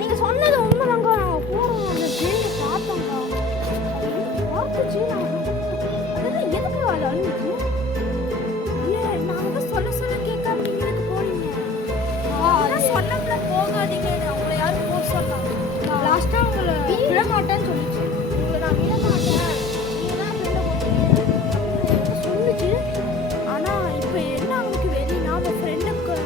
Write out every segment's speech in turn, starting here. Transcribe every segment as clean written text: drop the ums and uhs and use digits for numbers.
நீங்க சொன்னது உண்மைதாங்க. சொல்ல சொல்ல கேட்காம நீங்க எதுக்கு போறீங்க? சொன்னப்பல போகாதீங்க. அவங்கள யாரும் போக சொன்னாங்க. லாஸ்டா உங்களை விட மாட்டேன்னு சொல்லிச்சு. உங்களை நான் விட மாட்டேன், நீங்க தான் ஃப்ரெண்டை சொல்லுச்சு. ஆனா இப்ப என்ன அவனுக்கு வெறினா அவன் ஃப்ரெண்டுக்கு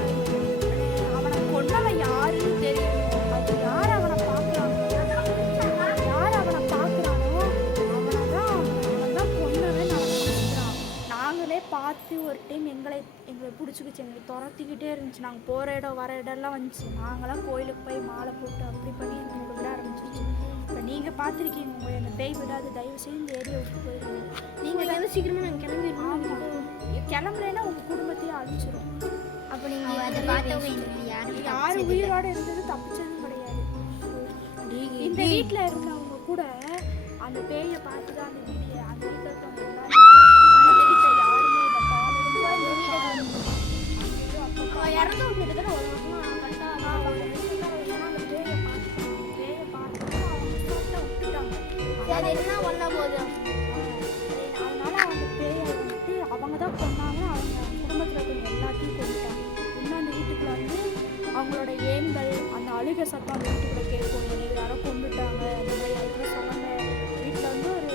அவனை கொன்னவன் யாருன்னு தெரியும். அது யார் அவனை பார்க்கறானோ அவன் தான் கொன்னவன் அவன் நினைக்கிறான். நாங்களே பார்த்து ஒரு டைம் எங்களை பிடிச்சிக்கிச்சு. எங்களை துரத்திக்கிட்டே இருந்துச்சு. நாங்கள் போகிற இடம் வர இடம்லாம் வந்துச்சு. நாங்களாம் கோயிலுக்கு போய் மாலை போட்டு அப்படி பண்ணி எங்களுக்கு விட ஆரம்பிச்சிருச்சு. இப்போ நீங்கள் பார்த்துருக்கீங்க, உங்களை அந்த பேய் விடாது. தயவு செய்து இந்த ஏரியா விட்டு போயிடுவோம். நீங்கள் எதாவது சீக்கிரமாக நாங்கள் கிளம்பிடுவோம். கிளம்புறேன்னா உங்கள் குடும்பத்தையும் அழிச்சிடும். அப்போ நீங்கள் அதை பார்த்தவங்க யாரும் உயிரோடு இருந்தது தப்பிச்சதும் கிடையாது. இந்த வீட்டில் இருந்தவங்க கூட அந்த பேயை பார்த்து தான் அந்த வீட்டில் இருக்கவங்க எல்லாரும் இறந்து கிட்டத்தட்ட ஒரு வருஷம் கரெக்டாக ஏன்னா அந்த பேயை பார்த்து அவங்க விட்டுட்டாங்க. அது என்ன பண்ண போது அதனால அந்த பேயை வந்துட்டு அவங்க தான் கொண்டாங்க. அவங்க குடும்பத்தில் இருக்கிற எல்லாத்தையும் கொண்டுட்டாங்க. இன்னும் அந்த வீட்டுக்குள்ள வந்து அவங்களோட ஏன்கள் அந்த அழுகை சத்தம் அந்த வீட்டுக்குள்ள கேட்கும். எனக்கு யாரோ கொண்டுட்டாங்க அந்த மாதிரி யாருக்குமே சொன்னாங்க. வீட்டில் வந்து ஒரு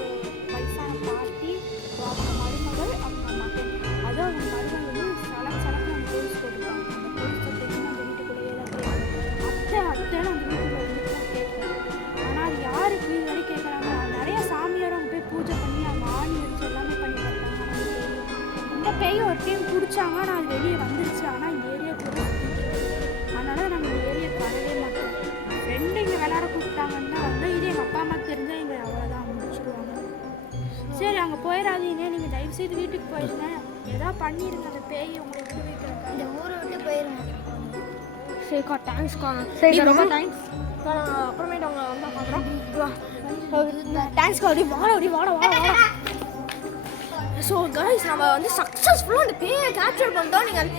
வயசான பாட்டி, அவங்க மருமகள், அவங்க மகன், அதுவும் அவங்க மருமகள் வந்து சலக்கு அவங்க போலீஸ் போட்டுருக்காங்க. அந்த போலீஸ் சட்டத்தையும் அந்த வீட்டுக்குள்ளேயே தான் கேட்கும். அத்தைன்னு அந்த வீட்டுக்குள்ள வந்து கேட்கும். ஆனால் அது யாருக்கு இது வரைக்கும் கேட்குறாங்க. நிறைய சாமியார் அவங்க போய் பூஜை பண்ணி அவங்க ஆணி வச்சு எல்லாமே பண்ணி பார்த்தாங்க. ஆனால் இந்த பேயை ஒரு டைம் பிடிச்சாங்க. ஆனால் அது வெளியே வந்துருச்சு. ஆனால் இந்த ஏரியா கூட அதனால் நாங்கள் இந்த ஏரியாவுக்கு வரவே மாட்டோம். ஃப்ரெண்டு இங்கே விளையாட கூப்பிட்டாங்கன்னா வந்து இது எங்கள் அப்பா அம்மா தெரிஞ்சால் எங்களை அவ்வளோதான் முடிச்சுடுவாங்க. சரி அங்கே போயிடாதீங்க. நீங்கள் தயவுசெய்து வீட்டுக்கு போயிடுங்க. ஏதாவது பண்ணிடுங்க. அந்த பேய் உங்களை விட்டு வைக்கிறேன். இந்த ஊரை விட்டு போயிருங்க. சரிக்கா, தேங்க்ஸ்க்கா. சரி ரொம்ப தேங்க்ஸ். அப்புறமேட்டு அவங்க வந்தால் பார்க்குறோம். தேங்க்ஸ்க்கா. அப்படி வாட. ஸோ கைஸ், நம்ம வந்து சக்ஸஸ்ஃபுல்லாக அந்த பேயை கேப்சர் பண்ணிட்டோம். நீங்கள்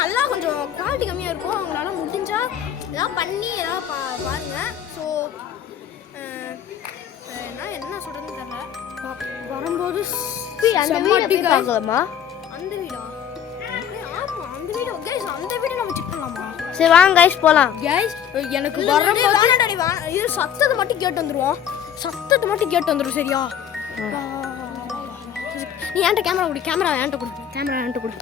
நல்லா கொஞ்சம் குவாலிட்டி கம்மியாக இருக்கும். அவங்களால முடிஞ்சால் எதாவது பண்ணி எதாவது பாருங்கள். ஸோ என்ன சொல்கிறதுன்னு தெரியல. வரும்போது அந்த வீடு பார்க்கலாமா? அந்த வீடா? ஆமாம், அந்த வீடு கைஸ். அந்த வீடு நம்ம செக் பண்ணலாமா? சரி வாங்க கைஸ் போகலாம். கைஸ் எனக்கு வரும்போது இது சத்தத்தை மட்டும் கேட்டு வந்துடுவோம். சரியா? நீ என்கிட்ட கேமரா கொடு. கேமரா என்கிட்ட கொடு.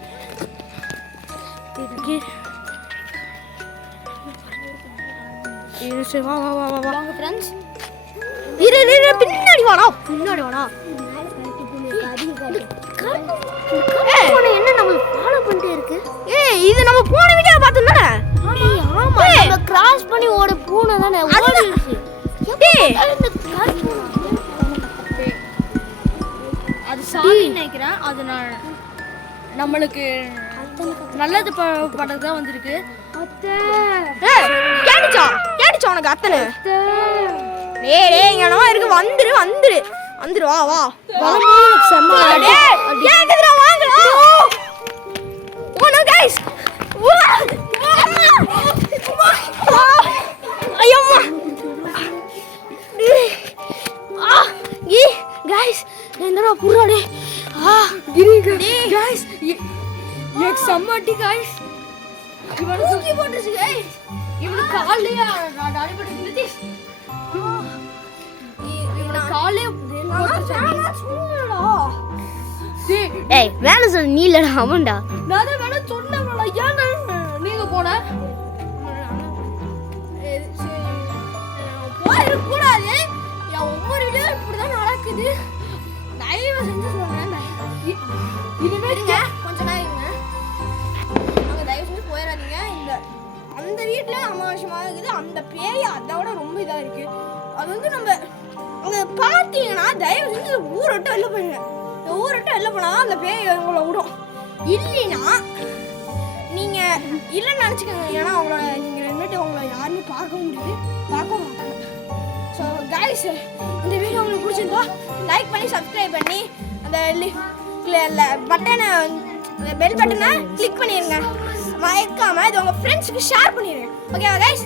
சரி வா வாங்க ஃப்ரெண்ட்ஸ். பின்னாடி வாடா. என்ன நம்ம ஃபாலோ பண்ணிட்டே இருக்கு? இது நம்ம போன வீடியோ பார்த்தோம்ல. ஆமா, நம்ம கிராஸ் பண்ணி ஓட பூனை தானே ஓடிச்சு. அது சாமி நினைக்கிறேன். அது நம்மளுக்கு நல்லது பண்றது தான் வந்திருக்கு. கேட்டுச்சா உனக்கு அத்தனை? இங்க இருக்கு. வந்துரு வா. கேக்குதுடா, வாங்க. Oh no guys. ஐயம்மா. கைஸ் என்னடா புறாடே. கைஸ் एक सम्माटी गाइस இவனுக்கு தூக்கி போட்டுச்சு गाइस. இவனுக்கு காலையா நான் அடிபட்டு நிதிஷ். இவனுக்கு காலைய போட்டுச்சடா. ஏய் வேணா சொல்ல நீ இல்லடா அவன்டா. நான் தான் வேணா சொன்னேன்ல. ஏன்டா நீங்க போன? போய் கூடாது. ஒவ்வொரு வீடியோ இப்படி தான் நடக்குது. தயவு செஞ்சு சொல்றேன். இனிமே கொஞ்ச நேரம் இருங்க. அங்க தயவு செஞ்சு போயிடாதீங்க. இந்த அந்த வீட்டில் அமானுஷமாக இருக்குது. அந்த பேய் அதோட ரொம்ப இதாக இருக்குது. அது வந்து நம்ம அங்கே பார்த்தீங்கன்னா தயவு செஞ்சு ஊரை விட்டு வெளில போயிடுங்க. ஊரை விட்டு வெளில போனால் அந்த பேய் உங்களை விடும். இல்லைன்னா நீங்கள் இல்லைன்னு நினச்சிக்கோங்க. ஏன்னா அவங்களோட நீங்கள் ரெண்டு உங்களை யாருமே பார்க்க முடியாது, பார்க்க மாட்டாங்க. ஸோ கைஸ், இந்த வீடியோ உங்களுக்கு பிடிச்சிருந்தா லைக் பண்ணி சப்ஸ்கிரைப் பண்ணி அந்த பட்டனை பெல் பட்டனை கிளிக் பண்ணிடுங்க. மறக்காம இது உங்கள் ஃப்ரெண்ட்ஸுக்கு ஷேர் பண்ணிடுங்க. ஓகேவா கைஸ்?